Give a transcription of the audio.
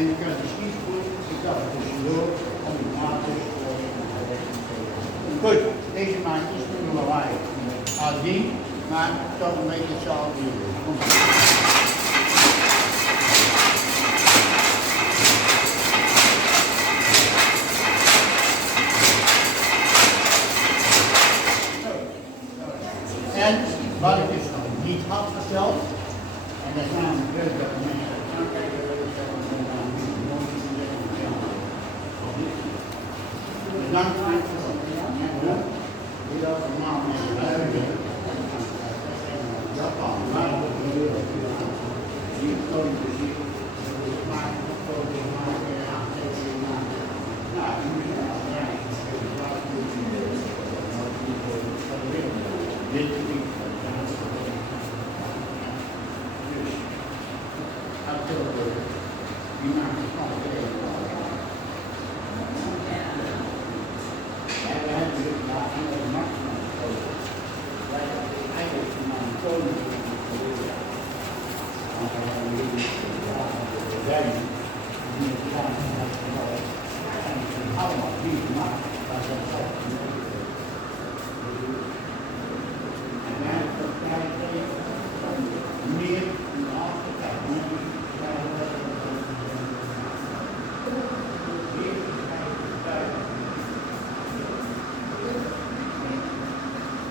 En je krijgt een skiespoor, ik dacht tussendoor, om die maatjes goed, deze maatjes kunnen we waaien. Als die, maar toch een beetje hetzelfde doen. En wat ik dus nog niet had verteld, en dat is namelijk leuk dat de mensen gaan kijken, bedankt voor het verhaal. Die dat normaal mensen luiden. Japan, maar hier komen we zien. Maken, foto's maken, aantekeningen maken. Nou, nu is het als reis. Dit gebied. Dus, uit Tilburg, die maakt het van de Thank you.